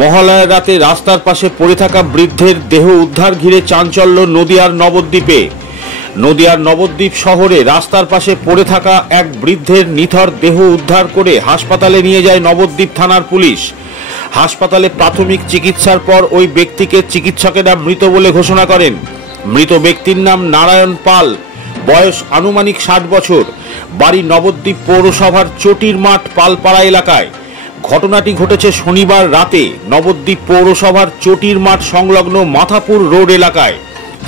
মহালয়ার রাতে রাস্তার পাশে পড়ে থাকা বৃদ্ধের দেহ উদ্ধার ঘিরে চাঞ্চল্য নদিয়ার নবদ্বীপে। নদিয়ার নবদ্বীপ শহরে রাস্তার পাশে পড়ে থাকা এক বৃদ্ধের নিথর দেহ উদ্ধার করে হাসপাতালে নিয়ে যায় নবদ্বীপ থানার পুলিশ। হাসপাতালে প্রাথমিক চিকিৎসার পর ওই ব্যক্তিকে চিকিৎসকেরা মৃত বলে ঘোষণা করেন। মৃত ব্যক্তির নাম নারায়ণ পাল, বয়স আনুমানিক 60 বছর, বাড়ি নবদ্বীপ পৌরসভার চটির মাঠ পালপাড়া এলাকায়। ঘটনাটি ঘটেছে শনিবার রাতে নবদ্বীপ পৌরসভার চটির মাঠ সংলগ্ন মাথাপুর রোড এলাকায়।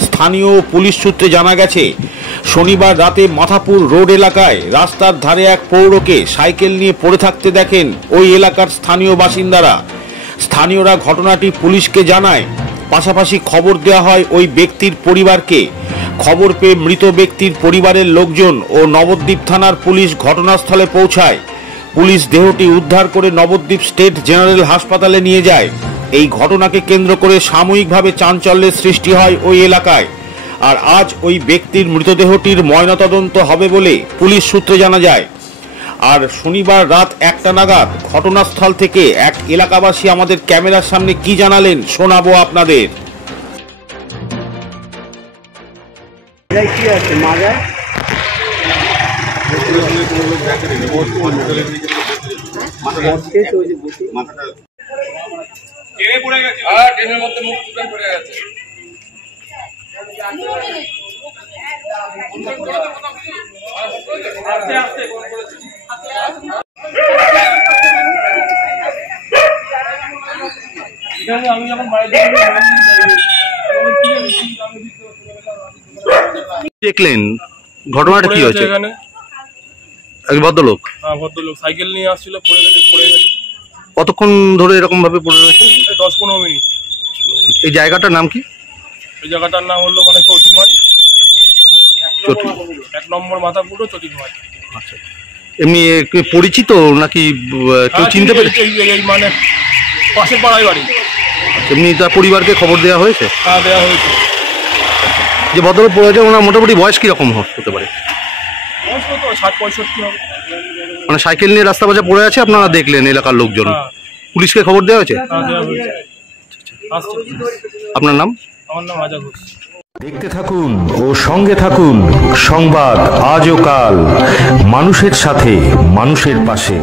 স্থানীয় পুলিশ সূত্রে জানা গেছে, শনিবার রাতে মাথাপুর রোড এলাকায় রাস্তার ধারে এক পৌরকে সাইকেল নিয়ে পড়ে থাকতে দেখেন ওই এলাকার স্থানীয় বাসিন্দারা। স্থানীয়রা ঘটনাটি পুলিশকে জানায়, পাশাপাশি খবর দেওয়া হয় ওই ব্যক্তির পরিবারকে। খবর পেয়ে মৃত ব্যক্তির পরিবারের লোকজন ও নবদ্বীপ থানার পুলিশ ঘটনাস্থলে পৌঁছায়। পুলিশ দেহটি উদ্ধার করে নবদ্বীপ স্টেট জেনারেল হাসপাতালে নিয়ে যায়। এই ঘটনাকে কেন্দ্র করে সাময়িকভাবে চাঞ্চল্যের সৃষ্টি হয় ওই এলাকায়। আর আজ ওই ব্যক্তির মৃতদেহটির ময়নাতদন্ত হবে বলে পুলিশ সূত্রে জানা যায়। আর শনিবার রাত 1টা নাগাদ ঘটনাস্থল থেকে এক এলাকাবাসী আমাদের ক্যামেরার সামনে কি জানালেন শোনাবো আপনাদের। ট্রেনের মধ্যে মুখ পড়ে গেছে। আমি যখন বাড়িতে দেখলেন ঘটনাটা কি হয়েছে? এখানে এক ভদ্রলোক সাইকেল নিয়ে আসছিল, পড়ে গেছে। কতক্ষণ ধরে এরকম ভাবে পড়ে রয়েছে? 10-15 মিনিট। এই জায়গাটার নাম কি? এই জায়গাটার নাম হলো চটি মাঠ, 1 নম্বর মাথাপুর চটি মাঠ। আচ্ছা, এমনি পরিচিত নাকি কেউ চিনতে পেরেছে? মানে পাশের পাড়ায় বাড়ি। এমনি তার পরিবারকে খবর দেওয়া হয়েছে? হ্যাঁ, দেওয়া হয়েছে। যে ভদ্রলোক পড়ে যায় ওনার মোটামুটি বয়স কিরকম হতে পারে? 60-65 হবে। মানে সাইকেল নিয়ে রাস্তা পাশে পড়ে আছে, আপনারা দেখলেন এলাকার লোকজন? পুলিশকে খবর দেওয়া হয়েছে? আপনার নাম? আমার নাম রাজা ঘোষ। দেখতে থাকুন ও সঙ্গে থাকুন সংবাদ আজ ও কাল, মানুষের সাথে মানুষের পাশে।